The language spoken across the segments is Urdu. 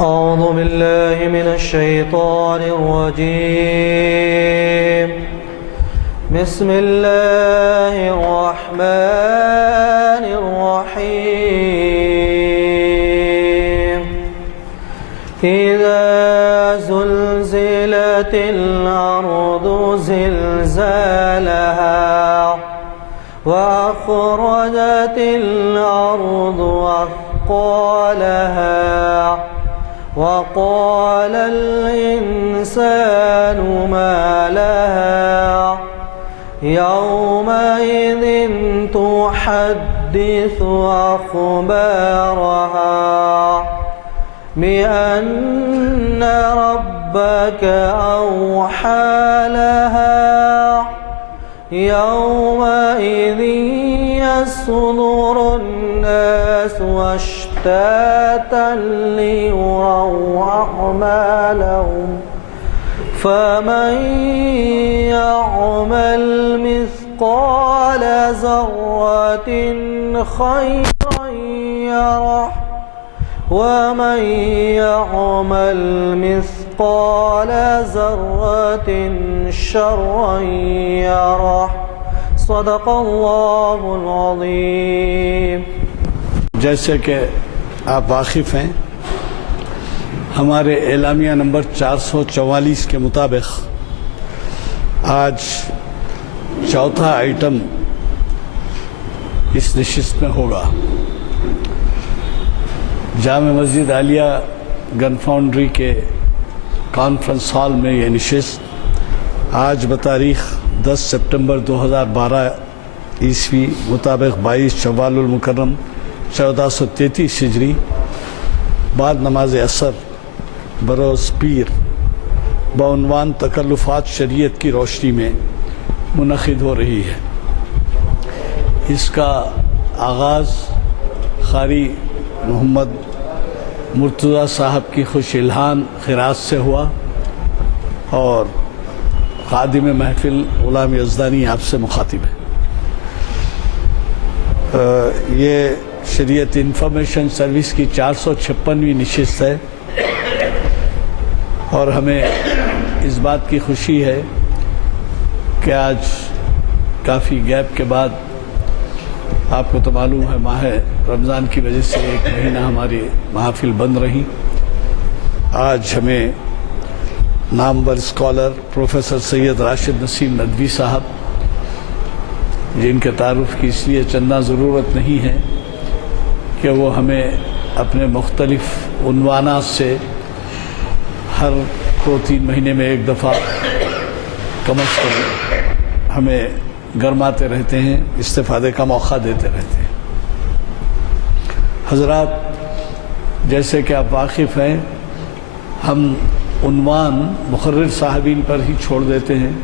أعوذ بالله من الشيطان الرجيم. بسم الله الرحمن الرحيم. إذا زلزلت الأرض زلزالها وأخرجت الأرض أثقالها وقال الإنسان ما لها يومئذ تحدث أخبارها بأن ربك أوحى لها يومئذ يصدر الناس أشتاتا ليروا أعمالهم فمن يعمل مثقال ذرة خيرا يره ومن يعمل مثقال ذرة شرا يره. صدق اللہ العظیم. جیسے کہ آپ واقف ہیں، ہمارے اعلامیہ نمبر 444 کے مطابق آج چوتھا آئٹم اس نشست میں ہوگا. جامع مسجد عالیہ گن فاؤنڈری کے کانفرنس ہال میں یہ نشست آج بتاریخ 10 سپٹمبر 2012 عیسوی مطابق 22 شوال المکرم 1433 ہجری بعد نماز عصر بروز پیر بعنوان تکلفات شریعت کی روشنی میں منعقد ہو رہی ہے. اس کا آغاز قاری محمد مرتضیٰ صاحب کی خوش الہان قرات سے ہوا اور خادم محفل غلام یزدانی آپ سے مخاطب ہے. یہ شریعت انفارمیشن سروس کی 456ویں نشست ہے اور ہمیں اس بات کی خوشی ہے کہ آج کافی گیپ کے بعد، آپ کو تو معلوم ہے ماہ رمضان کی وجہ سے ایک مہینہ ہماری محافل بند رہی. آج ہمیں نامور اسکالر پروفیسر سید راشد نسیم ندوی صاحب، جن کے تعارف کی اس لیے چندہ ضرورت نہیں ہے کہ وہ ہمیں اپنے مختلف عنوانات سے ہر 2-3 مہینے میں ایک دفعہ کم از کم ہمیں گرماتے رہتے ہیں، استفادے کا موقع دیتے رہتے ہیں. حضرات، جیسے کہ آپ واقف ہیں، ہم عنوان مقرر صاحبین پر ہی چھوڑ دیتے ہیں.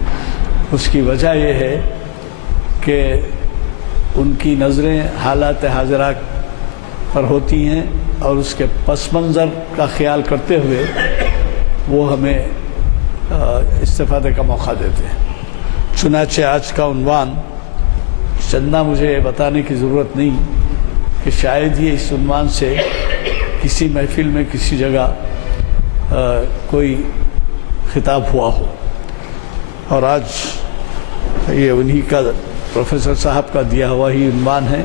اس کی وجہ یہ ہے کہ ان کی نظریں حالات حاضرہ پر ہوتی ہیں اور اس کے پس منظر کا خیال کرتے ہوئے وہ ہمیں استفادے کا موقع دیتے ہیں. چنانچہ آج کا عنوان چندہ مجھے بتانے کی ضرورت نہیں کہ شاید ہی اس عنوان سے کسی محفل میں کسی جگہ کوئی خطاب ہوا ہو، اور آج یہ انہی کا پروفیسر صاحب کا دیا ہوا ہی عنوان ہے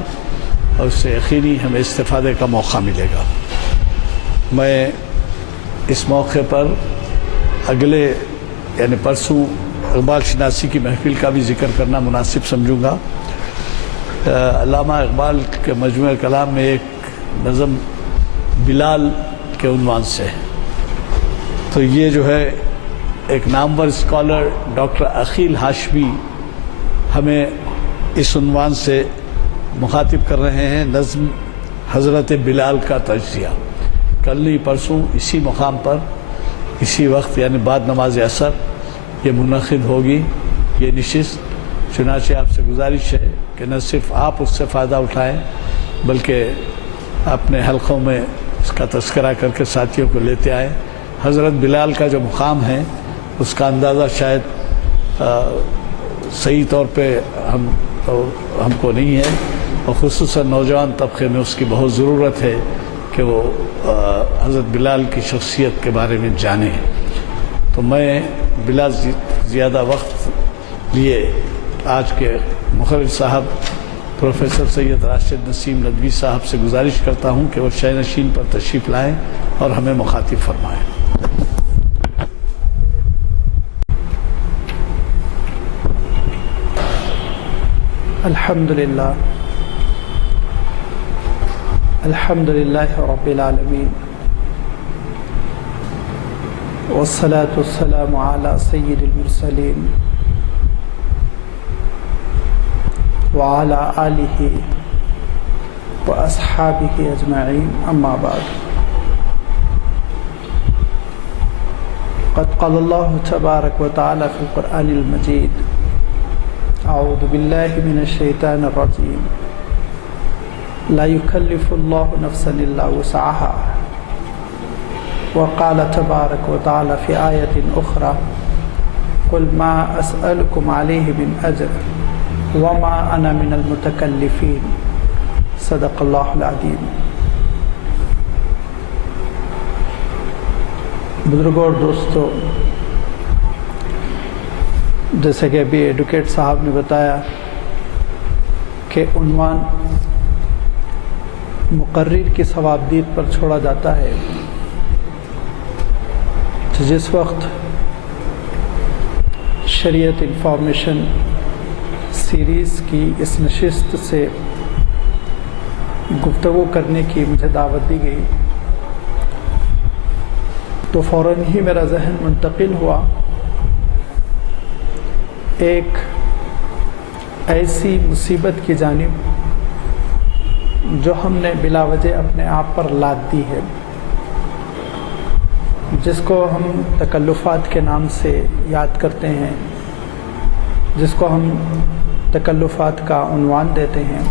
اور اس سے یقینی ہمیں استفادے کا موقع ملے گا. میں اس موقع پر اگلے یعنی پرسوں اقبال شناسی کی محفل کا بھی ذکر کرنا مناسب سمجھوں گا. علامہ اقبال کے مجموعہ کلام میں ایک نظم بلال کے عنوان سے ہے، تو یہ جو ہے ایک نامور اسکالر ڈاکٹر عقیل ہاشمی ہمیں اس عنوان سے مخاطب کر رہے ہیں. نظم حضرت بلال کا تجزیہ. کل نہیں پرسوں اسی مقام پر اسی وقت یعنی بعد نماز عصر یہ منعقد ہوگی یہ نشست. چنانچہ آپ سے گزارش ہے کہ نہ صرف آپ اس سے فائدہ اٹھائیں بلکہ اپنے حلقوں میں اس کا تذکرہ کر کے ساتھیوں کو لیتے آئیں. حضرت بلال کا جو مقام ہے اس کا اندازہ شاید صحیح طور پہ ہم کو نہیں ہے، اور خصوصاً نوجوان طبقے میں اس کی بہت ضرورت ہے کہ وہ حضرت بلال کی شخصیت کے بارے میں جانیں۔ تو میں بلا زیادہ وقت لیے آج کے مخرج صاحب پروفیسر سید راشد نسیم ندوی صاحب سے گزارش کرتا ہوں کہ وہ شہ نشین پر تشریف لائیں اور ہمیں مخاطب فرمائیں۔ الحمدللہ رب العالمین، والصلاة والسلام علی سید المرسلین وعلی آلہ واصحابہ اجمعین، اما بعد۔ قد قال اللہ تبارک وتعالی فی القرآن المجید: اعوذ باللہ من الشیطان الرجیم، لا يكلف الله نفسا الا وسعها، وقال تبارک وتعالی فی آیة اخرى: قل ما اسألكم علیہ من اجر وما انا من المتکلفین، صدق اللہ العظیم۔ بزرگوں اور دوستو، جیسے کہ ابھی ایڈوکیٹ صاحب نے بتایا کہ عنوان مقرر کی ثوابدید پر چھوڑا جاتا ہے، جس وقت شریعت انفارمیشن سیریز کی اس نشست سے گفتگو کرنے کی مجھے دعوت دی گئی تو فوراً ہی میرا ذہن منتقل ہوا ایک ایسی مصیبت کی جانب جو ہم نے بلا وجہ اپنے آپ پر لاد دی ہے، جس کو ہم تکلفات کے نام سے یاد کرتے ہیں، جس کو ہم تکلفات کا عنوان دیتے ہیں۔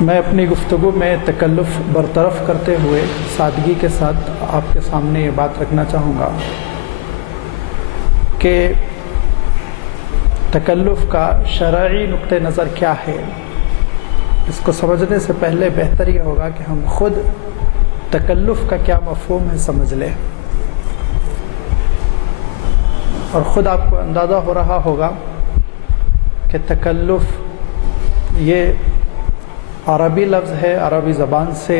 میں اپنی گفتگو میں تکلف برطرف کرتے ہوئے سادگی کے ساتھ آپ کے سامنے یہ بات رکھنا چاہوں گا کہ تکلف کا شرعی نقطہ نظر کیا ہے۔ اس کو سمجھنے سے پہلے بہتر یہ ہوگا کہ ہم خود تکلف کا کیا مفہوم ہے سمجھ لیں، اور خود آپ کو اندازہ ہو رہا ہوگا کہ تکلف یہ عربی لفظ ہے، عربی زبان سے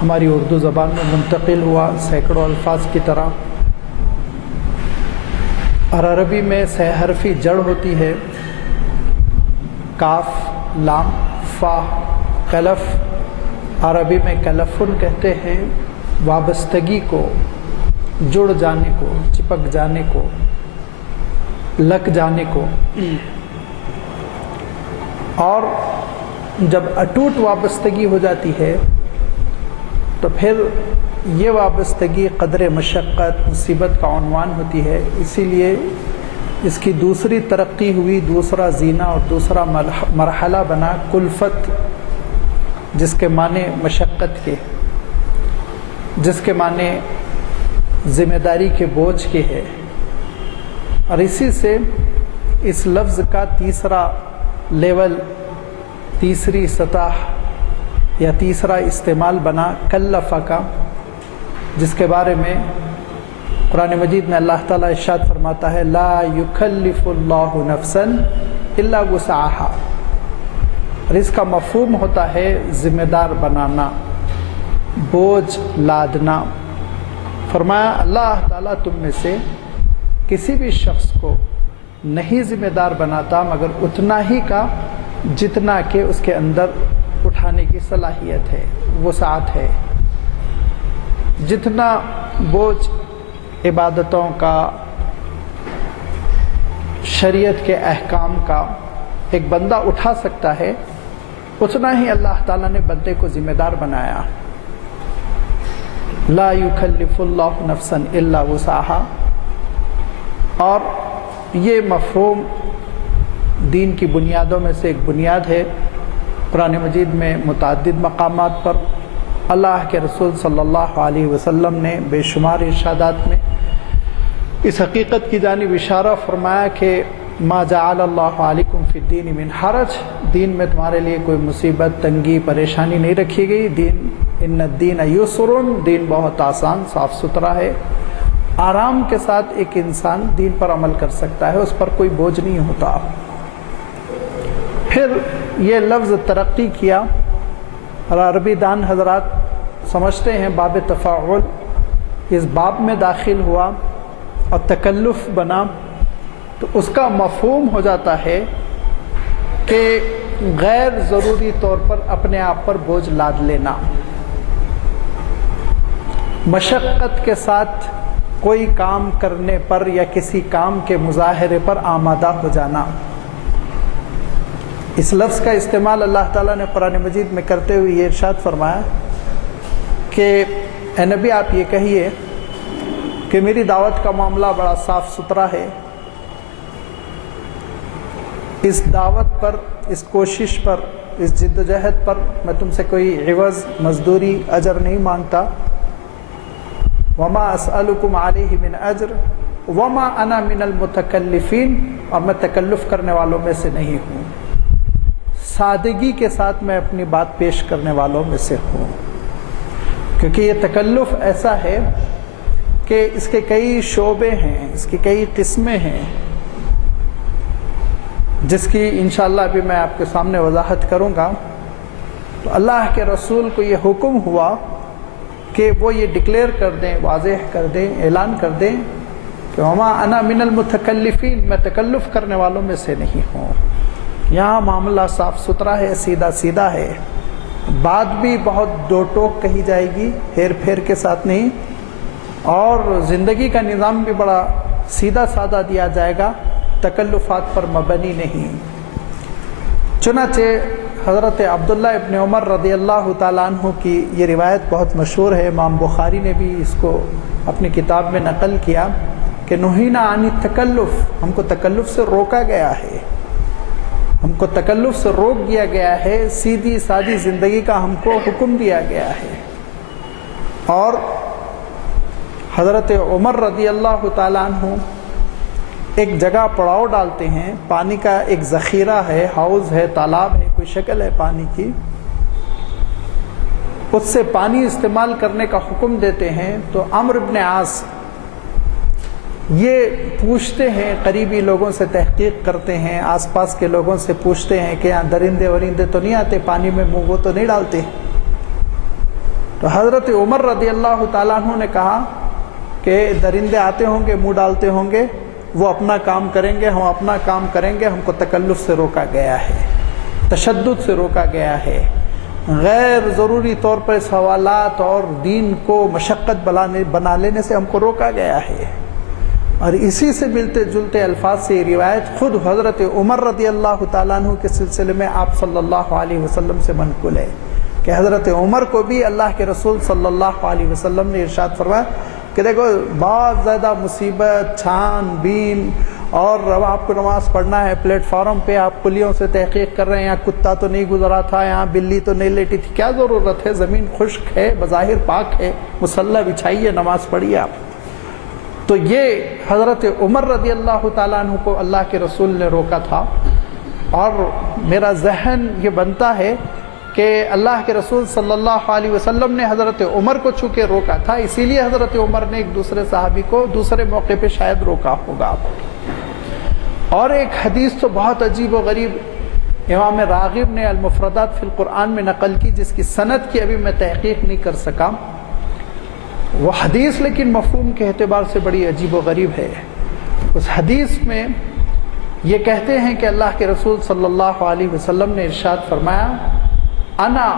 ہماری اردو زبان میں منتقل ہوا سینکڑوں الفاظ کی طرح، اور عربی میں سہ حرفی جڑ ہوتی ہے، کاف، لام، فا، کلف۔ عربی میں کلفن کہتے ہیں وابستگی کو، جڑ جانے کو، چپک جانے کو، لگ جانے کو۔ اور جب اٹوٹ وابستگی ہو جاتی ہے تو پھر یہ وابستگی قدر مشقت، مصیبت کا عنوان ہوتی ہے۔ اسی لیے اس کی دوسری ترقی ہوئی، دوسرا زینہ اور دوسرا مرحلہ بنا کلفت، جس کے معنی مشقت کے، جس کے معنی ذمہ داری کے بوجھ کے ہے۔ اور اسی سے اس لفظ کا تیسرا لیول، تیسری سطح یا تیسرا استعمال بنا کلفہ کا، جس کے بارے میں قرآن مجید میں اللہ تعالیٰ ارشاد فرماتا ہے: لا یکلف اللہ نفسا الا وسعها۔ اور اس کا مفہوم ہوتا ہے ذمہ دار بنانا، بوجھ لادنا۔ فرمایا اللہ تعالیٰ تم میں سے کسی بھی شخص کو نہیں ذمہ دار بناتا مگر اتنا ہی کا جتنا کہ اس کے اندر اٹھانے کی صلاحیت ہے، وسعت ہے۔ جتنا بوجھ عبادتوں کا، شریعت کے احکام کا ایک بندہ اٹھا سکتا ہے، اتنا ہی اللہ تعالیٰ نے بندے کو ذمہ دار بنایا۔ لا یکلف اللہ نفسا الا وسعها۔ اور یہ مفہوم دین کی بنیادوں میں سے ایک بنیاد ہے۔ قرآن مجید میں متعدد مقامات پر اللہ کے رسول صلی اللہ علیہ وسلم نے بے شمار ارشادات میں اس حقیقت کی جانب اشارہ فرمایا کہ ما جعل اللہ علیکم فی الدین من حرج، دین میں تمہارے لیے کوئی مصیبت، تنگی، پریشانی نہیں رکھی گئی۔ دین ان الدین یسر، دین بہت آسان، صاف ستھرا ہے، آرام کے ساتھ ایک انسان دین پر عمل کر سکتا ہے، اس پر کوئی بوجھ نہیں ہوتا۔ پھر یہ لفظ ترقی کیا، اور عربی دان حضرات سمجھتے ہیں باب تفاعل اس باب میں داخل ہوا اور تکلف بنا، تو اس کا مفہوم ہو جاتا ہے کہ غیر ضروری طور پر اپنے آپ پر بوجھ لاد لینا، مشقت کے ساتھ کوئی کام کرنے پر یا کسی کام کے مظاہرے پر آمادہ ہو جانا۔ اس لفظ کا استعمال اللہ تعالیٰ نے قرآن مجید میں کرتے ہوئے یہ ارشاد فرمایا کہ اے نبی آپ یہ کہیے کہ میری دعوت کا معاملہ بڑا صاف ستھرا ہے، اس دعوت پر، اس کوشش پر، اس جد و جہد پر میں تم سے کوئی عوض، مزدوری، اجر نہیں مانگتا۔ وما اسألکم علیہ من اجر وما انا من المتکلفین، اور میں تکلف کرنے والوں میں سے نہیں ہوں، سادگی کے ساتھ میں اپنی بات پیش کرنے والوں میں سے ہوں۔ کیونکہ یہ تکلف ایسا ہے کہ اس کے کئی شعبے ہیں، اس کی کئی قسمیں ہیں، جس کی انشاءاللہ ابھی میں آپ کے سامنے وضاحت کروں گا۔ تو اللہ کے رسول کو یہ حکم ہوا کہ وہ یہ ڈکلیئر کر دیں، واضح کر دیں، اعلان کر دیں کہ وما انا من المتکلفین، میں تکلف کرنے والوں میں سے نہیں ہوں۔ یہاں معاملہ صاف ستھرا ہے، سیدھا سیدھا ہے، بات بھی بہت دو ٹوک کہی جائے گی، ہیر پھیر کے ساتھ نہیں، اور زندگی کا نظام بھی بڑا سیدھا سادہ دیا جائے گا، تکلفات پر مبنی نہیں۔ چنانچہ حضرت عبداللہ ابن عمر رضی اللہ تعالیٰ عنہ کی یہ روایت بہت مشہور ہے، امام بخاری نے بھی اس کو اپنی کتاب میں نقل کیا کہ نہینا عن التکلف، ہم کو تکلف سے روکا گیا ہے، ہم کو تکلف سے روک دیا گیا ہے، سیدھی سادی زندگی کا ہم کو حکم دیا گیا ہے۔ اور حضرت عمر رضی اللہ تعالیٰ عنہ ایک جگہ پڑاؤ ڈالتے ہیں، پانی کا ایک ذخیرہ ہے، حوض ہے، تالاب ہے، کوئی شکل ہے پانی کی، اس سے پانی استعمال کرنے کا حکم دیتے ہیں۔ تو عمرو بن عاص یہ پوچھتے ہیں، قریبی لوگوں سے تحقیق کرتے ہیں، آس پاس کے لوگوں سے پوچھتے ہیں کہ یہاں درندے ورندے تو نہیں آتے پانی میں، منہ وہ تو نہیں ڈالتے؟ تو حضرت عمر رضی اللہ تعالیٰ عنہ نے کہا کہ درندے آتے ہوں گے، منہ ڈالتے ہوں گے، وہ اپنا کام کریں گے، ہم اپنا کام کریں گے، ہم کو تکلف سے روکا گیا ہے، تشدد سے روکا گیا ہے، غیر ضروری طور پر اس حوالات اور دین کو مشقت بنا لینے سے ہم کو روکا گیا ہے۔ اور اسی سے ملتے جلتے الفاظ سے یہ روایت خود حضرت عمر رضی اللہ تعالیٰ عنہ کے سلسلے میں آپ صلی اللہ علیہ وسلم سے منقول ہے کہ حضرت عمر کو بھی اللہ کے رسول صلی اللہ علیہ وسلم نے ارشاد فرمایا کہ دیکھو بہت زیادہ مصیبت، چھان بین، اور اب آپ کو نماز پڑھنا ہے، پلیٹ فارم پہ آپ پلیوں سے تحقیق کر رہے ہیں، یہاں کتا تو نہیں گزرا تھا، یہاں بلی تو نہیں لیٹی تھی، کیا ضرورت ہے، زمین خشک ہے، بظاہر پاک ہے، مصلی بچھائیے، نماز پڑھیے آپ۔ تو یہ حضرت عمر رضی اللہ تعالیٰ عنہ کو اللہ کے رسول نے روکا تھا، اور میرا ذہن یہ بنتا ہے کہ اللہ کے رسول صلی اللہ علیہ وسلم نے حضرت عمر کو چونکہ روکا تھا، اسی لیے حضرت عمر نے ایک دوسرے صحابی کو دوسرے موقع پہ شاید روکا ہوگا۔ اور ایک حدیث تو بہت عجیب و غریب امام راغب نے المفردات فی القرآن میں نقل کی، جس کی سند کی ابھی میں تحقیق نہیں کر سکا، وہ حدیث لیکن مفہوم کے اعتبار سے بڑی عجیب و غریب ہے۔ اس حدیث میں یہ کہتے ہیں کہ اللہ کے رسول صلی اللہ علیہ وسلم نے ارشاد فرمایا انا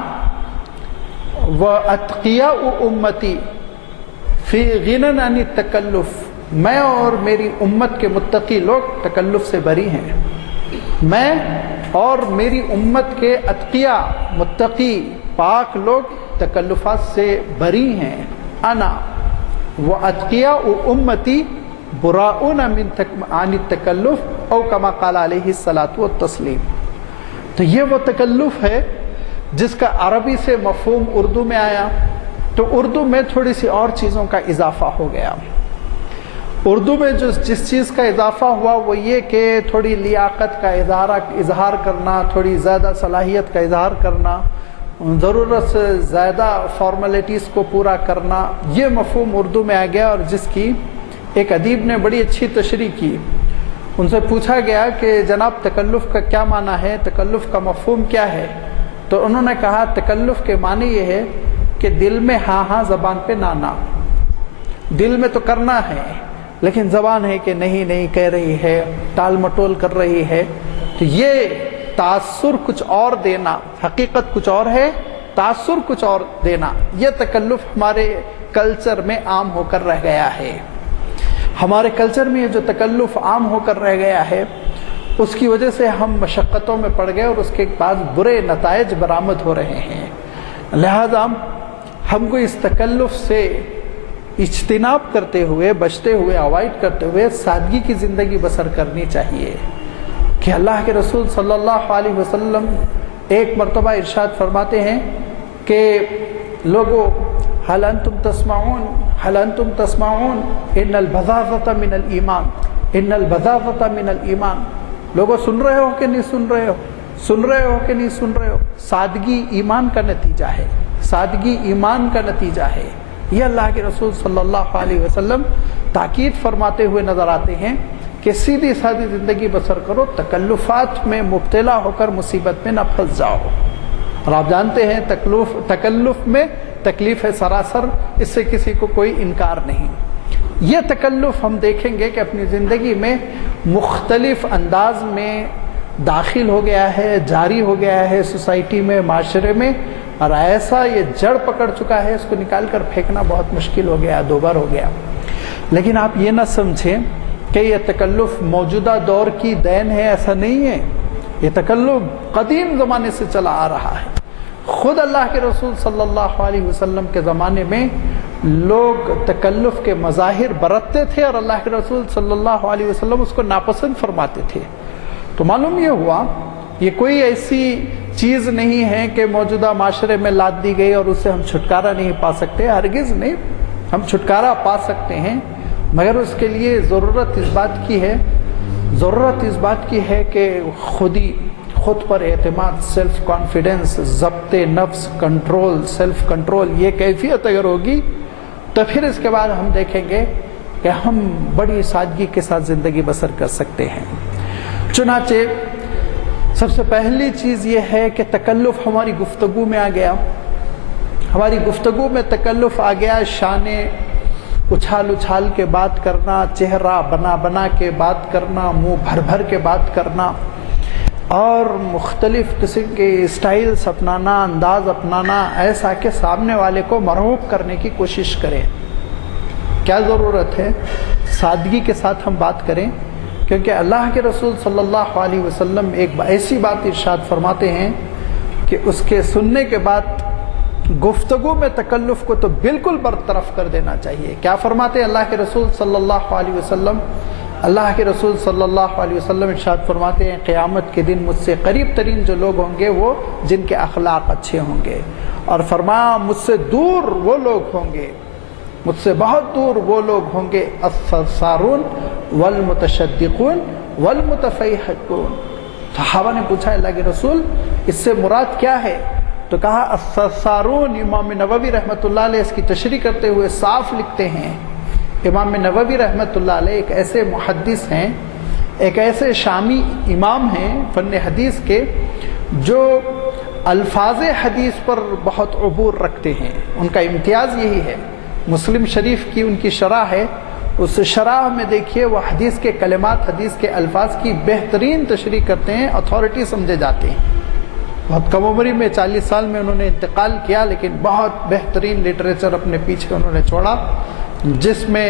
و اتقیاء امتی فی غنن عن التکلف، میں اور میری امت کے متقی لوگ تکلف سے بری ہیں، میں اور میری امت کے اتقیاء متقی پاک لوگ تکلفات سے بری ہیں۔ انا و اتقیاء امتی براؤن عن التکلف او کما قال علیہ الصلاۃ والتسلیم۔ تو یہ وہ تکلف ہے جس کا عربی سے مفہوم اردو میں آیا، تو اردو میں تھوڑی سی اور چیزوں کا اضافہ ہو گیا۔ اردو میں جس چیز کا اضافہ ہوا وہ یہ کہ تھوڑی لیاقت کا اظہار کرنا، تھوڑی زیادہ صلاحیت کا اظہار کرنا، ضرورت سے زیادہ فارمیلٹیز کو پورا کرنا، یہ مفہوم اردو میں آ گیا، اور جس کی ایک ادیب نے بڑی اچھی تشریح کی۔ ان سے پوچھا گیا کہ جناب تکلف کا کیا معنی ہے، تکلف کا مفہوم کیا ہے؟ تو انہوں نے کہا تکلف کے معنی یہ ہے کہ دل میں ہاں ہاں زبان پہ نانا، دل میں تو کرنا ہے لیکن زبان ہے کہ نہیں نہیں کہہ رہی ہے، ٹال مٹول کر رہی ہے، تو یہ تاثر کچھ اور دینا، حقیقت کچھ اور ہے، تاثر کچھ اور دینا، یہ تکلف ہمارے کلچر میں عام ہو کر رہ گیا ہے۔ ہمارے کلچر میں یہ جو تکلف عام ہو کر رہ گیا ہے، اس کی وجہ سے ہم مشقتوں میں پڑ گئے اور اس کے بعد برے نتائج برآمد ہو رہے ہیں۔ لہذا ہم کو اس تکلف سے اجتناب کرتے ہوئے، بچتے ہوئے، اوائڈ کرتے ہوئے سادگی کی زندگی بسر کرنی چاہیے۔ کہ اللہ کے رسول صلی اللہ علیہ وسلم ایک مرتبہ ارشاد فرماتے ہیں کہ لوگو هل انتم تسمعون هل انتم تسمعون ان البذاذة من الایمان ان البذاذة من الایمان، لوگو سن رہے ہو کہ نہیں سن رہے ہو، سن رہے ہو کہ نہیں سن رہے ہو، سادگی ایمان کا نتیجہ ہے، سادگی ایمان کا نتیجہ ہے۔ یہ اللہ کے رسول صلی اللہ علیہ وسلم تاکید فرماتے ہوئے نظر آتے ہیں کہ سیدھی سادی زندگی بسر کرو، تکلفات میں مبتلا ہو کر مصیبت میں نہ پھنس جاؤ۔ اور آپ جانتے ہیں تکلف میں تکلیف ہے سراسر، اس سے کسی کو کوئی انکار نہیں۔ یہ تکلف ہم دیکھیں گے کہ اپنی زندگی میں مختلف انداز میں داخل ہو گیا ہے، جاری ہو گیا ہے سوسائٹی میں، معاشرے میں، اور ایسا یہ جڑ پکڑ چکا ہے، اس کو نکال کر پھینکنا بہت مشکل ہو گیا، دوبار ہو گیا۔ لیکن آپ یہ نہ سمجھیں کہ یہ تکلف موجودہ دور کی دین ہے، ایسا نہیں ہے۔ یہ تکلف قدیم زمانے سے چلا آ رہا ہے۔ خود اللہ کے رسول صلی اللہ علیہ وسلم کے زمانے میں لوگ تکلف کے مظاہر برتتے تھے اور اللہ کے رسول صلی اللہ علیہ وسلم اس کو ناپسند فرماتے تھے۔ تو معلوم یہ ہوا یہ کوئی ایسی چیز نہیں ہے کہ موجودہ معاشرے میں لاد دی گئی اور اس سے ہم چھٹکارا نہیں پا سکتے، ہرگز نہیں، ہم چھٹکارا پا سکتے ہیں، مگر اس کے لیے ضرورت اس بات کی ہے کہ خود پر اعتماد، سیلف کانفیڈنس، ضبط نفس، کنٹرول، سیلف کنٹرول، یہ کیفیت اگر ہوگی تو پھر اس کے بعد ہم دیکھیں گے کہ ہم بڑی سادگی کے ساتھ زندگی بسر کر سکتے ہیں۔ چنانچہ سب سے پہلی چیز یہ ہے کہ تکلف ہماری گفتگو میں آ گیا، ہماری گفتگو میں تکلف آ گیا، شان اچھال کے بات کرنا، چہرہ بنا کے بات کرنا، منہ بھر کے بات کرنا، اور مختلف قسم کے اسٹائلز اپنانا، انداز اپنانا، ایسا کہ سامنے والے کو مرعوب کرنے کی کوشش کریں۔ کیا ضرورت ہے سادگی کے ساتھ ہم بات کریں، کیونکہ اللہ کے رسول صلی اللہ علیہ وسلم ایک ایسی بات ارشاد فرماتے ہیں کہ اس کے سننے کے بعد گفتگو میں تکلف کو تو بالکل برطرف کر دینا چاہیے۔ کیا فرماتے ہیں اللہ کے رسول صلی اللہ علیہ وسلم؟ اللہ کے رسول صلی اللہ علیہ وسلم ارشاد فرماتے ہیں قیامت کے دن مجھ سے قریب ترین جو لوگ ہوں گے وہ جن کے اخلاق اچھے ہوں گے، اور فرمایا مجھ سے دور وہ لوگ ہوں گے، مجھ سے بہت دور وہ لوگ ہوں گے الثرثارون والمتشدقون والمتفیحقون۔ صحابہ نے پوچھا اللہ کے رسول اس سے مراد کیا ہے؟ تو کہا الثرثارون، امام نووی رحمۃ اللہ علیہ اس کی تشریح کرتے ہوئے صاف لکھتے ہیں، امام نووی رحمۃ اللہ علیہ ایک ایسے محدث ہیں، ایک ایسے شامی امام ہیں فن حدیث کے، جو الفاظ حدیث پر بہت عبور رکھتے ہیں۔ ان کا امتیاز یہی ہے، مسلم شریف کی ان کی شرح ہے، اس شرح میں دیکھیے وہ حدیث کے کلمات، حدیث کے الفاظ کی بہترین تشریح کرتے ہیں، اتھارٹی سمجھے جاتے ہیں۔ بہت کم عمری میں 40 سال میں انہوں نے انتقال کیا، لیکن بہت بہترین لٹریچر اپنے پیچھے انہوں نے چھوڑا، جس میں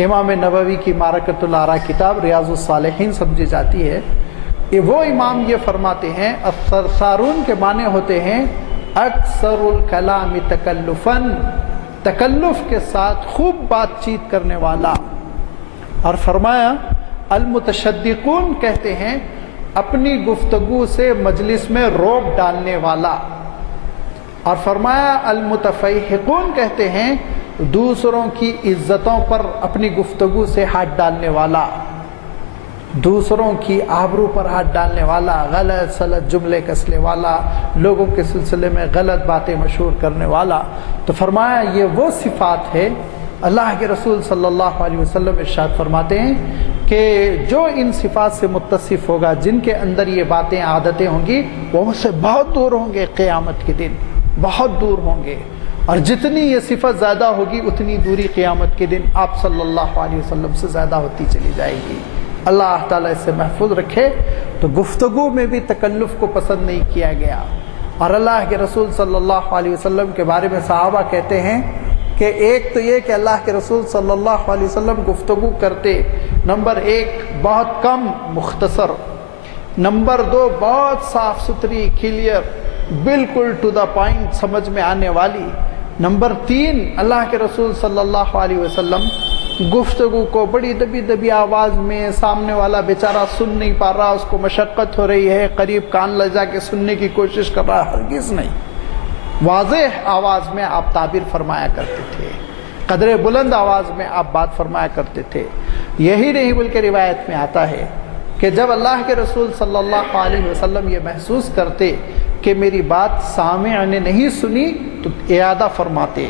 امام نووی کی معرکۃ الآراء کتاب ریاض الصالحین سمجھی جاتی ہے۔ وہ امام یہ فرماتے ہیں الثرثارون کے معنی ہوتے ہیں اکثر الکلام تکلفاً، تکلف کے ساتھ خوب بات چیت کرنے والا، اور فرمایا المتشدقون کہتے ہیں اپنی گفتگو سے مجلس میں روک ڈالنے والا، اور فرمایا المتفیحقون کہتے ہیں دوسروں کی عزتوں پر اپنی گفتگو سے ہاتھ ڈالنے والا، دوسروں کی آبرو پر ہاتھ ڈالنے والا، غلط سلط جملے کسنے والا، لوگوں کے سلسلے میں غلط باتیں مشہور کرنے والا۔ تو فرمایا یہ وہ صفات ہے، اللہ کے رسول صلی اللہ علیہ وسلم ارشاد فرماتے ہیں کہ جو ان صفات سے متصف ہوگا، جن کے اندر یہ باتیں عادتیں ہوں گی، وہ مجھ سے بہت دور ہوں گے، قیامت کے دن بہت دور ہوں گے، اور جتنی یہ صفت زیادہ ہوگی اتنی دوری قیامت کے دن آپ صلی اللہ علیہ وسلم سے زیادہ ہوتی چلی جائے گی۔ اللہ تعالیٰ اس سے محفوظ رکھے۔ تو گفتگو میں بھی تکلف کو پسند نہیں کیا گیا، اور اللہ کے رسول صلی اللہ علیہ وسلم کے بارے میں صحابہ کہتے ہیں کہ ایک تو یہ کہ اللہ کے رسول صلی اللہ علیہ وسلم گفتگو کرتے، نمبر ایک بہت کم مختصر، نمبر دو بہت صاف ستھری کلیئر، بالکل ٹو دا پوائنٹ سمجھ میں آنے والی، نمبر تین اللہ کے رسول صلی اللہ علیہ وسلم گفتگو کو بڑی دبی دبی آواز میں، سامنے والا بیچارہ سن نہیں پا رہا، اس کو مشقت ہو رہی ہے، قریب کان لجا کے سننے کی کوشش کر رہا، ہرگز نہیں، واضح آواز میں آپ تعبیر فرمایا کرتے تھے، قدر بلند آواز میں آپ بات فرمایا کرتے تھے۔ یہی نہیں بلکہ روایت میں آتا ہے کہ جب اللہ کے رسول صلی اللہ علیہ وسلم یہ محسوس کرتے کہ میری بات سامع نے نہیں سنی تو اعادہ فرماتے،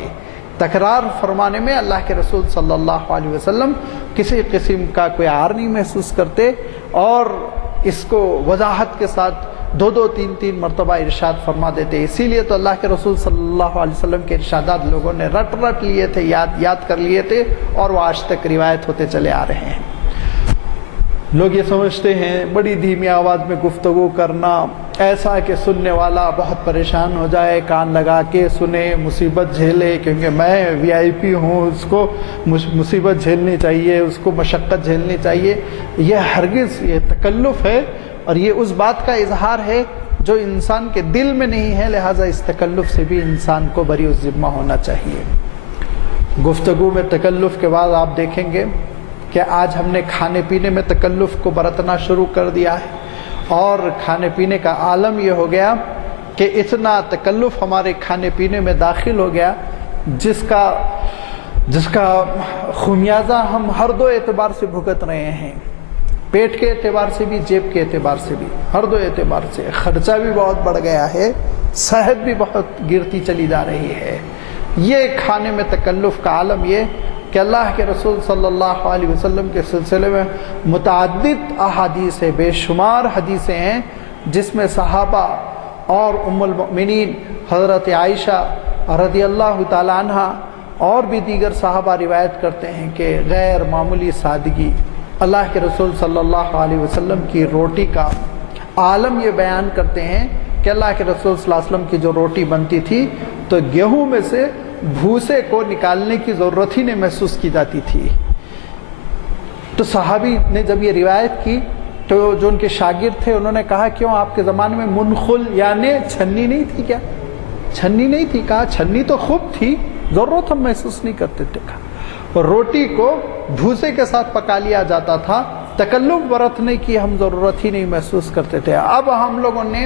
تکرار فرمانے میں اللہ کے رسول صلی اللہ علیہ وسلم کسی قسم کا کوئی عار نہیں محسوس کرتے، اور اس کو وضاحت کے ساتھ دو دو تین تین مرتبہ ارشاد فرما دیتے۔ اسی لیے تو اللہ کے رسول صلی اللہ علیہ وسلم کے ارشادات لوگوں نے رٹ لیے تھے، یاد کر لیے تھے، اور وہ آج تک روایت ہوتے چلے آ رہے ہیں۔ لوگ یہ سمجھتے ہیں بڑی دھیمی آواز میں گفتگو کرنا ایسا کہ سننے والا بہت پریشان ہو جائے، کان لگا کے سنے، مصیبت جھیلے، کیونکہ میں وی آئی پی ہوں، اس کو مصیبت جھیلنی چاہیے، اس کو مشقت جھیلنی چاہیے۔ یہ ہرگز یہ تکلف ہے، اور یہ اس بات کا اظہار ہے جو انسان کے دل میں نہیں ہے، لہٰذا اس تکلف سے بھی انسان کو بری الذمہ ہونا چاہیے۔ گفتگو میں تکلف کے بعد آپ دیکھیں گے کہ آج ہم نے کھانے پینے میں تکلف کو برتنا شروع کر دیا ہے، اور کھانے پینے کا عالم یہ ہو گیا کہ اتنا تکلف ہمارے کھانے پینے میں داخل ہو گیا جس کا خمیازہ ہم ہر دو اعتبار سے بھگت رہے ہیں، پیٹ کے اعتبار سے بھی، جیب کے اعتبار سے بھی، ہر دو اعتبار سے خرچہ بھی بہت بڑھ گیا ہے، صحت بھی بہت گرتی چلی جا رہی ہے۔ یہ کھانے میں تکلف کا عالم یہ کہ اللہ کے رسول صلی اللہ علیہ وسلم کے سلسلے میں متعدد احادیث ہیں، بے شمار حدیثیں ہیں، جس میں صحابہ اور ام المؤمنین حضرت عائشہ رضی اللہ تعالی عنہ اور بھی دیگر صحابہ روایت کرتے ہیں کہ غیر معمولی سادگی، اللہ کے رسول صلی اللہ علیہ وسلم کی روٹی کا عالم یہ بیان کرتے ہیں کہ اللہ کے رسول صلی اللہ علیہ وسلم کی جو روٹی بنتی تھی تو گیہوں میں سے بھوسے کو نکالنے کی ضرورت ہی نہیں محسوس کی جاتی تھی۔ تو صحابی نے جب یہ روایت کی تو جو ان کے شاگرد تھے انہوں نے کہا کیوں آپ کے زمانے میں منخل یعنی چھنی نہیں تھی کیا؟ چھنی نہیں تھی؟ کہا چھنی تو خوب تھی، ضرورت ہم محسوس نہیں کرتے تھے۔ اور روٹی کو بھوسے کے ساتھ پکا لیا جاتا تھا، تکلف برتنے کی ہم ضرورت ہی نہیں محسوس کرتے تھے۔ اب ہم لوگوں نے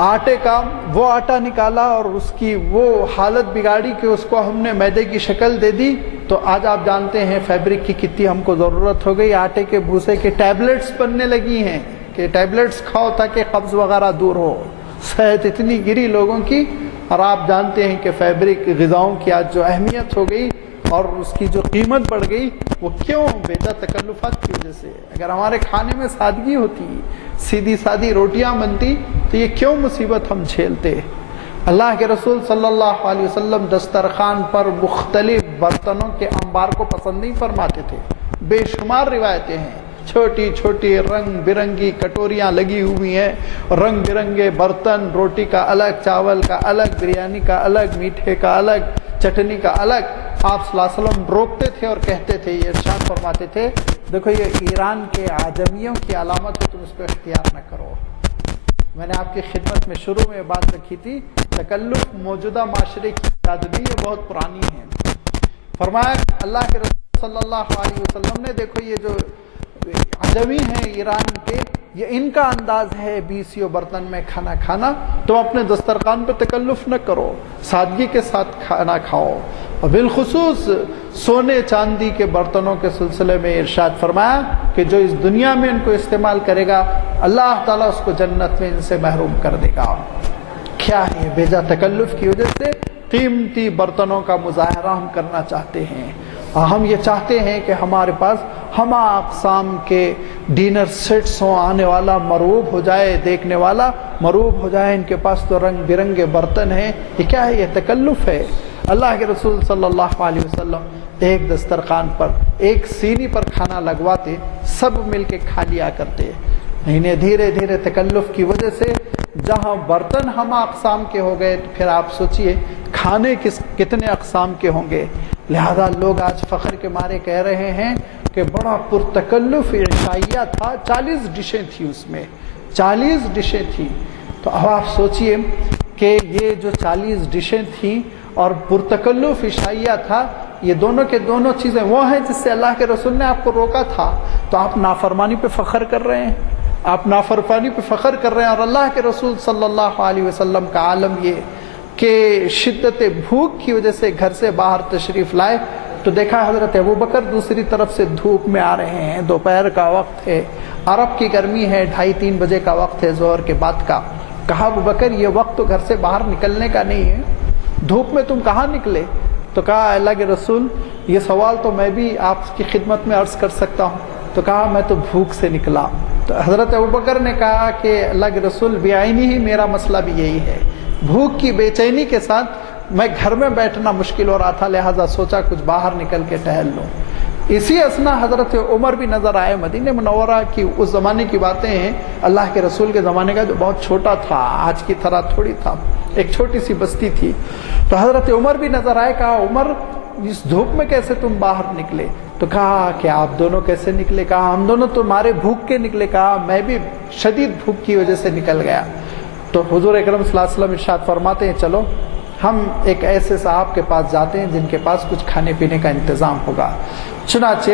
آٹے کا وہ آٹا نکالا اور اس کی وہ حالت بگاڑی کہ اس کو ہم نے میدے کی شکل دے دی، تو آج آپ جانتے ہیں فیبرک کی کتنی ہم کو ضرورت ہو گئی، آٹے کے بھوسے کے ٹیبلٹس بننے لگی ہیں کہ ٹیبلٹس کھاؤ تاکہ قبض وغیرہ دور ہو۔ صحت اتنی گری لوگوں کی، اور آپ جانتے ہیں کہ فیبرک غذاؤں کی آج جو اہمیت ہو گئی اور اس کی جو قیمت بڑھ گئی وہ کیوں؟ بیجا تکلفات کی وجہ سے۔ اگر ہمارے کھانے میں سادگی ہوتی، سیدھی سادی روٹیاں بنتی، تو یہ کیوں مصیبت ہم جھیلتے؟ اللہ کے رسول صلی اللہ علیہ وسلم دسترخوان پر مختلف برتنوں کے انبار کو پسند نہیں فرماتے تھے۔ بے شمار روایتیں ہیں، چھوٹی چھوٹی رنگ برنگی کٹوریاں لگی ہوئی ہیں، رنگ برنگے برتن، روٹی کا الگ، چاول کا الگ، بریانی کا الگ، میٹھے کا الگ، چٹنی کا الگ۔ آپ صلی اللہ علیہ وسلم روکتے تھے اور کہتے تھے، یہ ارشاد فرماتے تھے، دیکھو یہ ایران کے عجمیوں کی علامت ہے، تم اس کو اختیار نہ کرو۔ میں نے آپ کی خدمت میں شروع میں بات رکھی تھی، تکلف موجودہ معاشرے کی یادگی یہ بہت پرانی ہے۔ فرمایا اللہ کے رسول صلی اللہ علیہ وسلم نے، دیکھو یہ جو عجمی ہیں ایران کے، یہ ان کا انداز ہے 20 برتن میں کھانا کھانا، تم اپنے دسترخوان پہ تکلف نہ کرو، سادگی کے ساتھ کھانا کھاؤ۔ اور بالخصوص سونے چاندی کے برتنوں کے سلسلے میں ارشاد فرمایا کہ جو اس دنیا میں ان کو استعمال کرے گا اللہ تعالیٰ اس کو جنت میں ان سے محروم کر دے گا۔ کیا ہے بیجا تکلف کی وجہ سے قیمتی برتنوں کا مظاہرہ ہم کرنا چاہتے ہیں، اور ہم یہ چاہتے ہیں کہ ہمارے پاس ہما اقسام کے ڈینر سیٹس ہوں، آنے والا مرعوب ہو جائے، دیکھنے والا مرعوب ہو جائے، ان کے پاس تو رنگ برنگے برتن ہیں۔ یہ کیا ہے؟ یہ تکلف ہے۔ اللہ کے رسول صلی اللہ علیہ وسلم ایک دسترخوان پر ایک سینی پر کھانا لگواتے، سب مل کے کھا لیا کرتے۔ انہیں دھیرے دھیرے تکلف کی وجہ سے جہاں برتن ہم اقسام کے ہو گئے، تو پھر آپ سوچئے کھانے کتنے اقسام کے ہوں گے۔ لہذا لوگ آج فخر کے مارے کہہ رہے ہیں کہ بڑا پرتکلف عشائیہ تھا، 40 ڈشیں تھیں، اس میں 40 ڈشیں تھیں۔ تو اب آپ سوچئے کہ یہ جو 40 ڈشیں تھیں اور پرتکلف عشائیہ تھا، یہ دونوں کے دونوں چیزیں وہ ہیں جس سے اللہ کے رسول نے آپ کو روکا تھا، تو آپ نافرمانی پہ فخر کر رہے ہیں، آپ نافرمانی پہ فخر کر رہے ہیں۔ اور اللہ کے رسول صلی اللہ علیہ وسلم کا عالم یہ کہ شدت بھوک کی وجہ سے گھر سے باہر تشریف لائے تو دیکھا حضرت ابوبکر دوسری طرف سے دھوپ میں آ رہے ہیں، دوپہر کا وقت ہے، عرب کی گرمی ہے، 2:30-3 بجے کا وقت ہے ظہر کے بعد کا۔ کہا ابوبکر یہ وقت تو گھر سے باہر نکلنے کا نہیں ہے، دھوپ میں تم کہاں نکلے؟ تو کہا اللہ کے رسول یہ سوال تو میں بھی آپ کی خدمت میں عرض کر سکتا ہوں۔ تو کہا میں تو بھوک سے نکلا۔ تو حضرت ابوبکر نے کہا کہ اللہ کے رسول بعینی ہی میرا مسئلہ بھی یہی ہے، بھوک کی بے چینی کے ساتھ میں گھر میں بیٹھنا مشکل ہو رہا تھا، لہٰذا سوچا کچھ باہر نکل کے ٹہل لوں۔ اسی اثنا حضرت عمر بھی نظر آئے، مدینہ منورہ کی اس زمانے کی باتیں ہیں، اللہ کے رسول کے زمانے کا، جو بہت چھوٹا تھا، آج کی طرح تھوڑی تھا، ایک چھوٹی سی بستی تھی۔ تو حضرت عمر بھی نظر آئے، کہا عمر اس دھوپ میں کیسے تم باہر نکلے؟ تو کہا کہ آپ دونوں کیسے نکلے؟ کہا ہم دونوں تمہارے بھوک کے نکلے۔ کہا میں بھی شدید بھوک کی وجہ سے نکل گیا۔ تو حضور اکرم صلی اللہ علیہ وسلم ارشاد فرماتے ہیں چلو ہم ایک ایسے صاحب کے پاس جاتے ہیں جن کے پاس کچھ کھانے پینے کا انتظام ہوگا۔ چنانچہ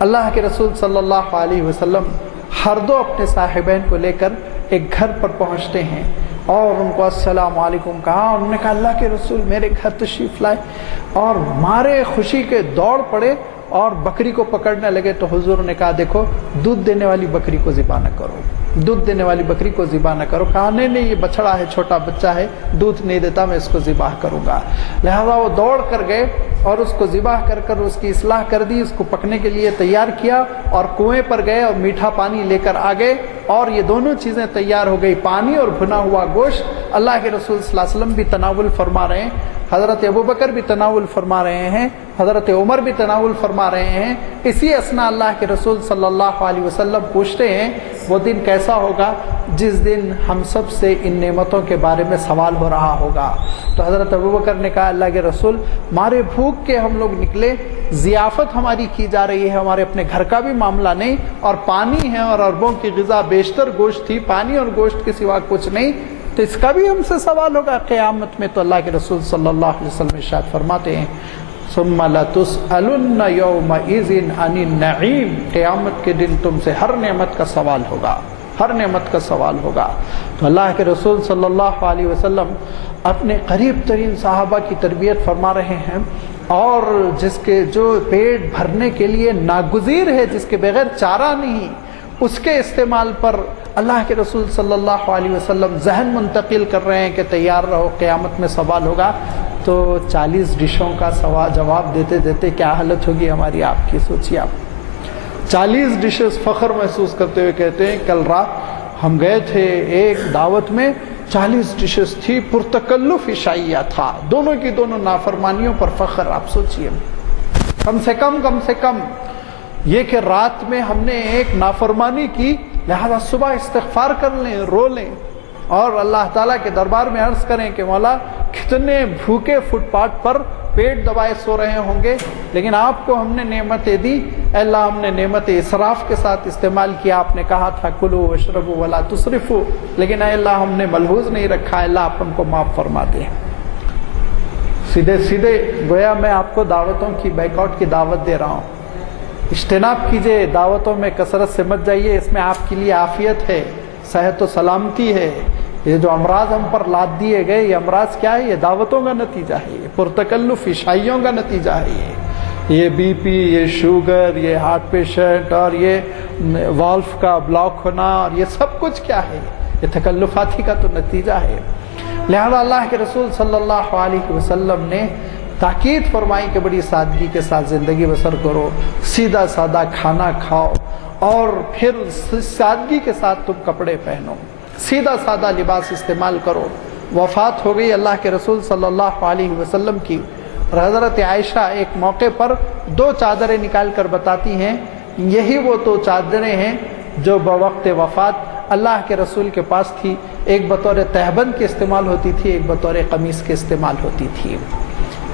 اللہ کے رسول صلی اللہ علیہ وسلم ہر دو اپنے صاحبین کو لے کر ایک گھر پر پہنچتے ہیں اور ان کو السلام علیکم کہا۔ انہوں نے کہا اللہ کے رسول میرے گھر تشریف لائے، اور مارے خوشی کے دوڑ پڑے اور بکری کو پکڑنے لگے۔ تو حضور نے کہا دیکھو دودھ دینے والی بکری کو ذبح نہ کرو، دودھ دینے والی بکری کو ذبح نہ کرو۔ کہا نہیں نہیں یہ بچڑا ہے، چھوٹا بچہ ہے، دودھ نہیں دیتا، میں اس کو ذبح کروں گا۔ لہذا وہ دوڑ کر گئے اور اس کو ذبح کر اس کی اصلاح کر دی، اس کو پکنے کے لیے تیار کیا، اور کنویں پر گئے اور میٹھا پانی لے کر آ گئے، اور یہ دونوں چیزیں تیار ہو گئی، پانی اور بھنا ہوا گوشت۔ اللہ کے رسول صلی اللہ علیہ وسلم بھی تناول فرما رہے ہیں، حضرت ابوبکر بھی تناول فرما رہے ہیں، حضرت عمر بھی تناول فرما رہے ہیں۔ اسی اثنا اللہ کے رسول صلی اللہ علیہ وسلم پوچھتے ہیں وہ دن کیسا ہوگا جس دن ہم سب سے ان نعمتوں کے بارے میں سوال ہو رہا ہوگا؟ تو حضرت ابوبکر نے کہا اللہ کے رسول مارے بھوک کے ہم لوگ نکلے، ضیافت ہماری کی جا رہی ہے، ہمارے اپنے گھر کا بھی معاملہ نہیں، اور پانی ہے اور عربوں کی غذا بیشتر گوشت تھی، پانی اور گوشت کے سوا کچھ نہیں، تو اس کا بھی ہم سے سوال ہوگا قیامت میں۔ تو اللہ کے رسول صلی اللہ علیہ وسلم ارشاد فرماتے ہیں ثم لتسألن یومئذ عن النعیم، قیامت کے دن تم سے ہر نعمت کا سوال ہوگا، ہر نعمت کا سوال ہوگا۔ تو اللہ کے رسول صلی اللہ علیہ وسلم اپنے قریب ترین صحابہ کی تربیت فرما رہے ہیں، اور جس کے جو پیٹ بھرنے کے لیے ناگزیر ہے، جس کے بغیر چارہ نہیں، اس کے استعمال پر اللہ کے رسول صلی اللہ علیہ وسلم ذہن منتقل کر رہے ہیں کہ تیار رہو قیامت میں سوال ہوگا۔ تو 40 ڈشوں کا جواب دیتے دیتے کیا حالت ہوگی ہماری، آپ کی سوچیے آپ۔ 40 ڈشز فخر محسوس کرتے ہوئے کہتے ہیں کل رات ہم گئے تھے ایک دعوت میں، 40 ڈشز تھی، پرتکلف عشائیہ تھا، دونوں کی دونوں نافرمانیوں پر فخر۔ آپ سوچیے کم سے کم یہ کہ رات میں ہم نے ایک نافرمانی کی، لہذا صبح استغفار کر لیں، رو لیں، اور اللہ تعالیٰ کے دربار میں عرض کریں کہ مولا کتنے بھوکے فٹ پاتھ پر پیٹ دبائے سو رہے ہوں گے، لیکن آپ کو ہم نے نعمتیں دی، اے اللہ ہم نے نعمت اسراف کے ساتھ استعمال کیا، آپ نے کہا تھا کلوا واشربوا ولا تسرفوا، لیکن اے اللہ ہم نے ملحوظ نہیں رکھا، اے اللہ آپ ہم کو معاف فرما دیں۔ سیدھے گویا میں آپ کو دعوتوں کی بیک آؤٹ کی دعوت دے رہا ہوں۔ اجتناب کیجئے، دعوتوں میں کثرت سے مت جائیے، اس میں آپ کے لیے عافیت ہے، صحت و سلامتی ہے۔ یہ جو امراض ہم پر لاد دیے گئے، یہ امراض کیا ہے؟ یہ دعوتوں کا نتیجہ ہے، یہ پرتکلف عیسائیوں کا نتیجہ ہے۔ یہ بی پی، یہ شوگر، یہ ہارٹ پیشنٹ اور یہ والف کا بلاک ہونا اور یہ سب کچھ کیا ہے؟ یہ تکلفاتی کا تو نتیجہ ہے۔ لہذا اللہ کے رسول صلی اللہ علیہ وسلم نے تاکید فرمائی کہ بڑی سادگی کے ساتھ زندگی بسر کرو، سیدھا سادہ کھانا کھاؤ اور پھر سادگی کے ساتھ تم کپڑے پہنو، سیدھا سادہ لباس استعمال کرو۔ وفات ہو گئی اللہ کے رسول صلی اللہ علیہ وسلم کی، اور حضرت عائشہ ایک موقع پر 2 چادریں نکال کر بتاتی ہیں، یہی وہ 2 چادریں ہیں جو بوقت وفات اللہ کے رسول کے پاس تھی۔ ایک بطور تہبند کے استعمال ہوتی تھی، ایک بطور قمیص کے استعمال ہوتی تھی۔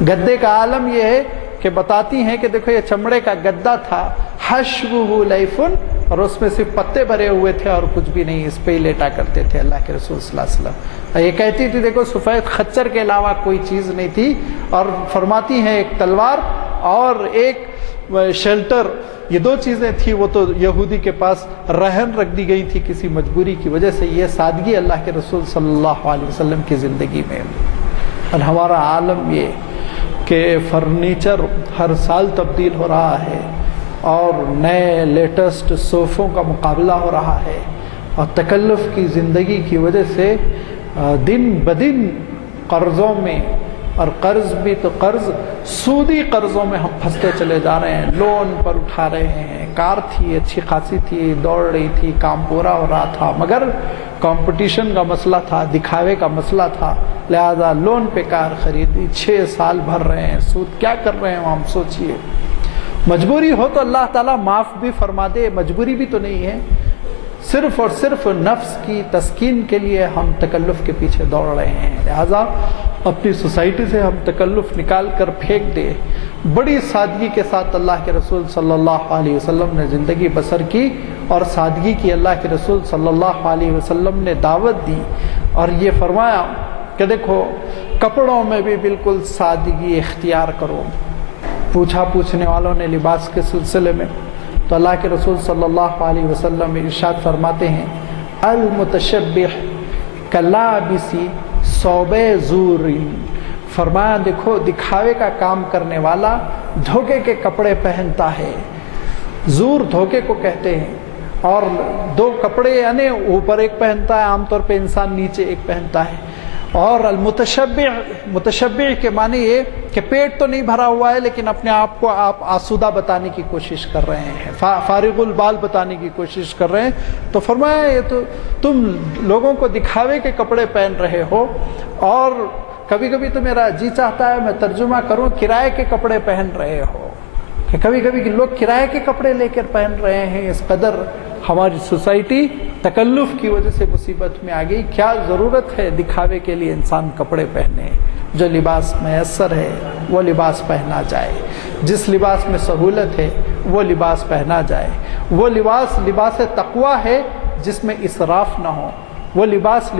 گدے کا عالم یہ ہے کہ بتاتی ہیں کہ دیکھو یہ چمڑے کا گدا تھا، حشوہ لیفن، اور اس میں صرف پتے بھرے ہوئے تھے اور کچھ بھی نہیں، اس پہ ہی لیٹا کرتے تھے اللہ کے رسول صلی اللہ علیہ وسلم۔ یہ کہتی تھی دیکھو سفید خچر کے علاوہ کوئی چیز نہیں تھی، اور فرماتی ہیں ایک تلوار اور ایک شیلٹر، یہ 2 چیزیں تھیں، وہ تو یہودی کے پاس رہن رکھ دی گئی تھی کسی مجبوری کی وجہ سے۔ یہ سادگی اللہ کے رسول صلی اللہ علیہ وسلم کی زندگی میں۔ اور ہمارا عالم یہ کہ فرنیچر ہر سال تبدیل ہو رہا ہے اور نئے لیٹسٹ صوفوں کا مقابلہ ہو رہا ہے، اور تکلف کی زندگی کی وجہ سے دن بدن قرضوں میں، اور قرض بھی تو قرض سودی قرضوں میں ہم پھنستے چلے جا رہے ہیں، لون پر اٹھا رہے ہیں۔ کار تھی اچھی خاصی تھی، دوڑ رہی تھی، کام پورا ہو رہا تھا، مگر کمپٹیشن کا مسئلہ تھا، دکھاوے کا مسئلہ تھا، لہذا لون پہ کار خریدی، 6 سال بھر رہے ہیں، سود کیا کر رہے ہیں ہم سوچئے۔ مجبوری ہو تو اللہ تعالیٰ معاف بھی فرما دے، مجبوری بھی تو نہیں ہے، صرف اور صرف نفس کی تسکین کے لیے ہم تکلف کے پیچھے دوڑ رہے ہیں۔ لہذا اپنی سوسائٹی سے ہم تکلف نکال کر پھینک دے۔ بڑی سادگی کے ساتھ اللہ کے رسول صلی اللہ علیہ وسلم نے زندگی بسر کی، اور سادگی کی اللہ کے رسول صلی اللہ علیہ وسلم نے دعوت دی، اور یہ فرمایا کہ دیکھو کپڑوں میں بھی بالکل سادگی اختیار کرو۔ پوچھا پوچھنے والوں نے لباس کے سلسلے میں، تو اللہ کے رسول صلی اللہ علیہ وسلم ارشاد فرماتے ہیں، المتشبہ کلابس ثوب زور، فرمایا دیکھو دکھاوے کا کام کرنے والا دھوکے کے کپڑے پہنتا ہے۔ زور دھوکے کو کہتے ہیں، اور 2 کپڑے یعنی اوپر ایک پہنتا ہے، عام طور پہ انسان نیچے ایک پہنتا ہے۔ اور متشبع کے معنی یہ کہ پیٹ تو نہیں بھرا ہوا ہے لیکن اپنے آپ کو آپ آسودہ بتانے کی کوشش کر رہے ہیں، فارغ البال بتانے کی کوشش کر رہے ہیں۔ تو فرمایا یہ تو تم لوگوں کو دکھاوے کے کپڑے پہن رہے ہو، اور کبھی کبھی تو میرا جی چاہتا ہے میں ترجمہ کروں کرائے کے کپڑے پہن رہے ہو، کہ کبھی کبھی لوگ کرائے کے کپڑے لے کر پہن رہے ہیں۔ اس قدر ہماری سوسائٹی تکلف کی وجہ سے مصیبت میں آ گئی۔ کیا ضرورت ہے دکھاوے کے لیے انسان کپڑے پہنے؟ جو لباس میسر ہے وہ لباس پہنا جائے، جس لباس میں سہولت ہے وہ لباس پہنا جائے۔ وہ لباس تقوی ہے جس میں اسراف نہ ہو، وہ لباس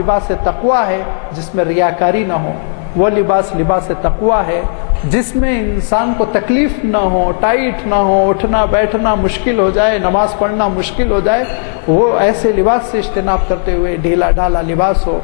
تقوی ہے جس میں ریاکاری نہ ہو، وہ لباس تقوی ہے جس میں انسان کو تکلیف نہ ہو، ٹائٹ نہ ہو، اٹھنا بیٹھنا مشکل ہو جائے، نماز پڑھنا مشکل ہو جائے۔ وہ ایسے لباس سے اجتناب کرتے ہوئے ڈھیلا ڈھالا لباس ہو،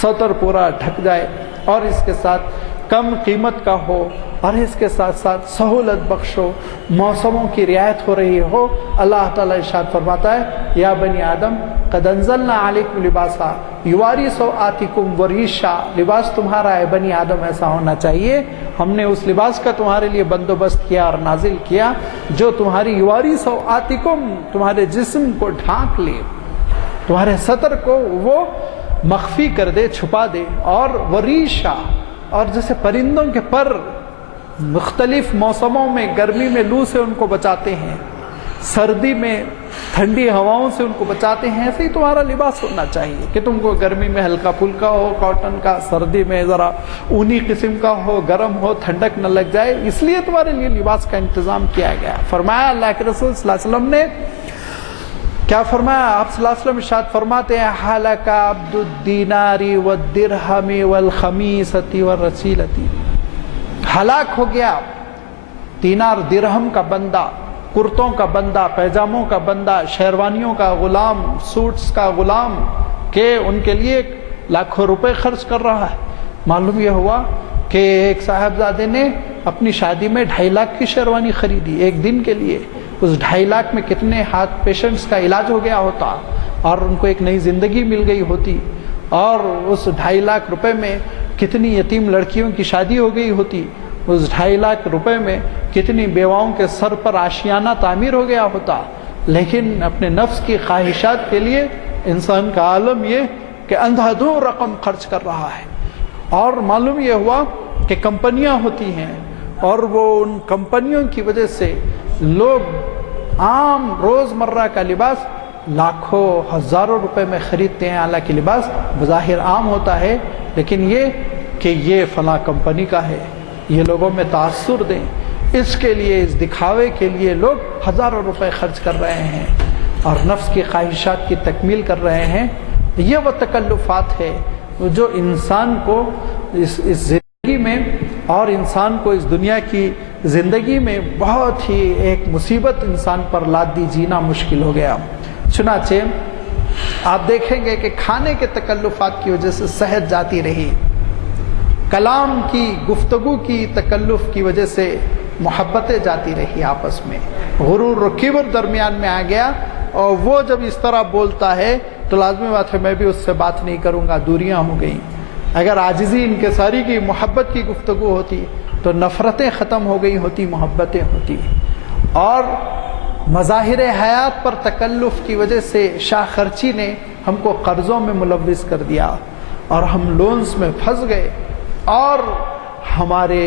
سطر پورا ڈھک جائے، اور اس کے ساتھ کم قیمت کا ہو، اور اس کے ساتھ ساتھ سہولت بخش ہو، موسموں کی رعایت ہو رہی ہو۔ اللہ تعالیٰ ارشاد فرماتا ہے، یا بنی آدم قد انزلنا علیکم لباسا یواری سوآتکم وریشا، لباس تمہارا ہے بنی آدم ایسا ہونا چاہیے، ہم نے اس لباس کا تمہارے لیے بندوبست کیا اور نازل کیا جو تمہاری یواری سوآتکم، تمہارے جسم کو ڈھانک لے، تمہارے سطر کو وہ مخفی کر دے، چھپا دے، اور وریشا، اور جیسے پرندوں کے پر مختلف موسموں میں گرمی میں لو سے ان کو بچاتے ہیں، سردی میں ٹھنڈی ہواؤں سے ان کو بچاتے ہیں، ایسے ہی تمہارا لباس ہونا چاہیے کہ تم کو گرمی میں ہلکا پھلکا ہو کاٹن کا، سردی میں ذرا اونی قسم کا ہو، گرم ہو، ٹھنڈک نہ لگ جائے، اس لیے تمہارے لیے لباس کا انتظام کیا گیا۔ فرمایا اللہ کے رسول صلی اللہ علیہ وسلم نے کیا فرمایا؟ آپ صلی اللہ علیہ وسلم ارشاد فرماتے ہیں، ہلک عبد الدینار والدرہم والخمیسۃ والرسیلۃ، ہلاک ہو گیا دینار درہم کا بندہ کرتوں کا بندہ، پیجاموں کا بندہ، شیروانیوں کا غلام، سوٹس کا غلام، کہ ان کے لیے لاکھوں روپے خرچ کر رہا ہے۔ معلوم یہ ہوا کہ ایک صاحبزادے نے اپنی شادی میں 2.5 لاکھ کی شیروانی خریدی ایک دن کے لیے۔ اس 2.5 لاکھ میں کتنے ہارٹ پیشنٹس کا علاج ہو گیا ہوتا اور ان کو ایک نئی زندگی مل گئی ہوتی، اور اس 2.5 لاکھ روپے میں کتنی یتیم لڑکیوں کی شادی ہو گئی ہوتی، اس 2.5 لاکھ روپے میں کتنی بیواؤں کے سر پر آشیانہ تعمیر ہو گیا ہوتا۔ لیکن اپنے نفس کی خواہشات کے لیے انسان کا عالم یہ کہ اندھا دھند رقم خرچ کر رہا ہے۔ اور معلوم یہ ہوا کہ کمپنیاں ہوتی ہیں، اور وہ ان کمپنیوں کی وجہ سے لوگ عام روزمرہ کا لباس لاکھوں ہزاروں روپے میں خریدتے ہیں، حالانکہ لباس بظاہر عام ہوتا ہے، لیکن یہ کہ یہ فلاں کمپنی کا ہے، یہ لوگوں میں تاثر دیں، اس کے لیے، اس دکھاوے کے لیے لوگ ہزاروں روپے خرچ کر رہے ہیں اور نفس کی خواہشات کی تکمیل کر رہے ہیں۔ یہ وہ تکلفات ہے جو انسان کو اس زندگی میں اور انسان کو اس دنیا کی زندگی میں بہت ہی ایک مصیبت انسان پر لاد دی، جینا مشکل ہو گیا۔ چنانچہ آپ دیکھیں گے کہ کھانے کے تکلفات کی وجہ سے صحت جاتی رہی، کلام کی، گفتگو کی تکلف کی وجہ سے محبتیں جاتی رہی آپس میں، غرور و کبر درمیان میں آ گیا، اور وہ جب اس طرح بولتا ہے تو لازمی بات ہے میں بھی اس سے بات نہیں کروں گا، دوریاں ہو گئیں۔ اگر عاجزی انکساری کی، محبت کی گفتگو ہوتی تو نفرتیں ختم ہو گئی ہوتی، محبتیں ہوتی۔ اور مظاہر حیات پر تکلف کی وجہ سے شاہ خرچی نے ہم کو قرضوں میں ملوث کر دیا اور ہم لونز میں پھنس گئے، اور ہمارے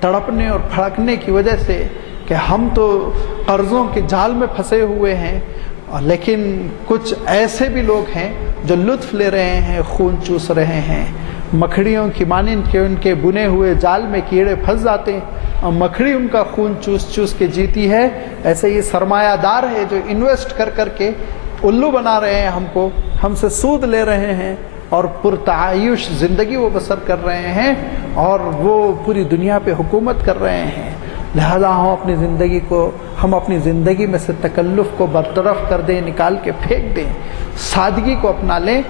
تڑپنے اور پھڑکنے کی وجہ سے کہ ہم تو قرضوں کے جال میں پھنسے ہوئے ہیں، لیکن کچھ ایسے بھی لوگ ہیں جو لطف لے رہے ہیں، خون چوس رہے ہیں، مکھڑیوں کی مانند کے ان کے بنے ہوئے جال میں کیڑے پھنس جاتے ہیں اور مکھڑی ان کا خون چوس چوس کے جیتی ہے۔ ایسے یہ سرمایہ دار ہے جو انویسٹ کر کر کے الو بنا رہے ہیں ہم کو، ہم سے سود لے رہے ہیں اور پرتعیش زندگی وہ بسر کر رہے ہیں، اور وہ پوری دنیا پہ حکومت کر رہے ہیں۔ لہذا ہم اپنی زندگی میں سے تکلف کو برطرف کر دیں، نکال کے پھینک دیں، سادگی کو اپنا لیں۔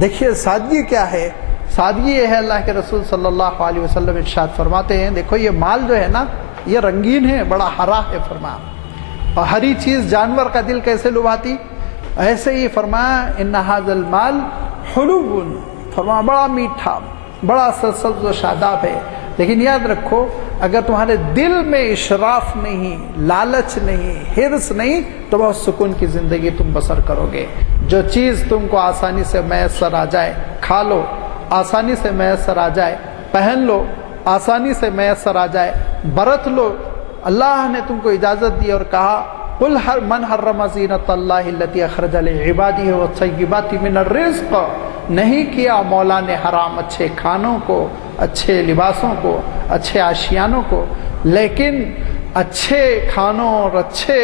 دیکھیے سادگی کیا ہے؟ سادگی یہ ہے، اللہ کے رسول صلی اللہ علیہ وسلم ارشاد فرماتے ہیں، دیکھو یہ مال جو ہے نا یہ رنگین ہے، بڑا ہرا ہے، فرمایا، اور ہری چیز جانور کا دل کیسے لبھاتی، ایسے ہی فرمایا ان ھذا المال حلو، فرمایا بڑا میٹھا، بڑا سرسبز و شاداب ہے، لیکن یاد رکھو اگر تمہارے دل میں اشراف نہیں، لالچ نہیں، حرص نہیں، تو بہت سکون کی زندگی تم بسر کرو گے۔ جو چیز تم کو آسانی سے میسر آ جائے کھا لو، آسانی سے میسر آ جائے پہن لو، آسانی سے میسر آ جائے برت لو۔ اللہ نے تم کو اجازت دی اور کہا قل من حرم زینت اللہ التی اخرج لعبادہ والطیبات من الرزق، نہیں کیا مولا نے حرام اچھے کھانوں کو، اچھے لباسوں کو، اچھے آشیانوں کو، لیکن اچھے کھانوں اور اچھے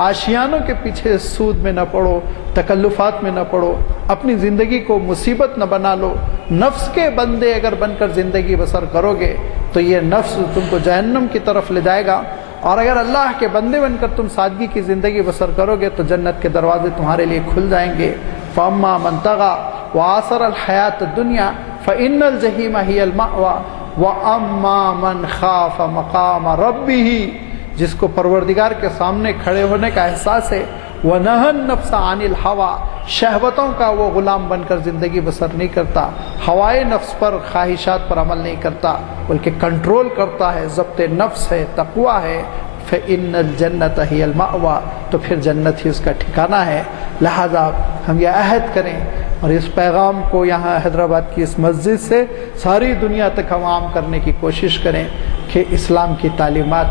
آشیانوں کے پیچھے سود میں نہ پڑو، تکلفات میں نہ پڑو، اپنی زندگی کو مصیبت نہ بنا لو۔ نفس کے بندے اگر بن کر زندگی بسر کرو گے تو یہ نفس تم کو جہنم کی طرف لے جائے گا، اور اگر اللہ کے بندے بن کر تم سادگی کی زندگی بسر کرو گے تو جنت کے دروازے تمہارے لیے کھل جائیں گے۔ فَأَمَّا مَنْ طَغَىٰ وَآثَرَ الْحَيَاةَ الدُّنْيَا فَإِنَّ الْجَحِيمَ هِيَ الْمَأْوَىٰ وَأَمَّا مَنْ خَافَ مَقَامَ رَبِّهِ، جس کو پروردگار کے سامنے کھڑے ہونے کا احساس ہے، وَنَهَى النَّفْسَ عَنِ الْهَوَىٰ، شہوتوں کا وہ غلام بن کر زندگی بسر نہیں کرتا، ہوائے نفس پر، خواہشات پر عمل نہیں کرتا، بلکہ کنٹرول کرتا ہے، ضبط نفس ہے، تقویٰ ہے، فَإِنَّ الْجَنَّةَ هِيَ الْمَأْوَىٰ، تو پھر جنت ہی اس کا ٹھکانہ ہے۔ لہذا ہم یہ عہد کریں اور اس پیغام کو یہاں حیدرآباد کی اس مسجد سے ساری دنیا تک ہم عام کرنے کی کوشش کریں کہ اسلام کی تعلیمات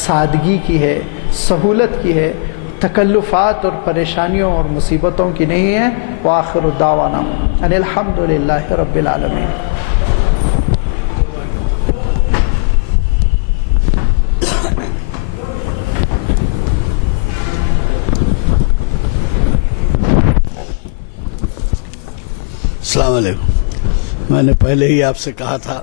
سادگی کی ہے، سہولت کی ہے، تکلفات اور پریشانیوں اور مصیبتوں کی نہیں ہے۔ وآخر دعوانا ان الحمد للہ رب العالمین۔ السلام علیکم۔ میں نے پہلے ہی آپ سے کہا تھا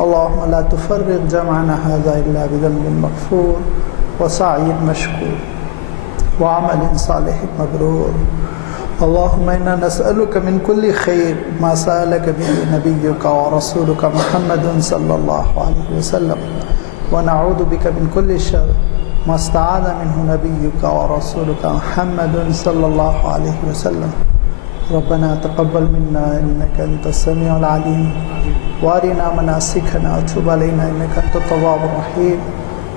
اللهم لا تفرق جمعنا هذا إلا بذنب مغفور وسعي مشكور وعمل صالح مبرور. اللهم إنا نسألك من كل خير ما سألك به نبيك ورسولك محمد صلى الله عليه وسلم، ونعوذ بك من كل شر ما استعاذ منه نبيك ورسولك محمد صلى الله عليه وسلم. ربنا تقبل منا إنك أنت السميع العليم، وارنا مناسكنا وتب علينا إنك أنت التواب الرحيم،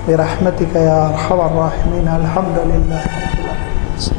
برحمتك يا أرحم الراحمين. الحمد لله رب العالمين.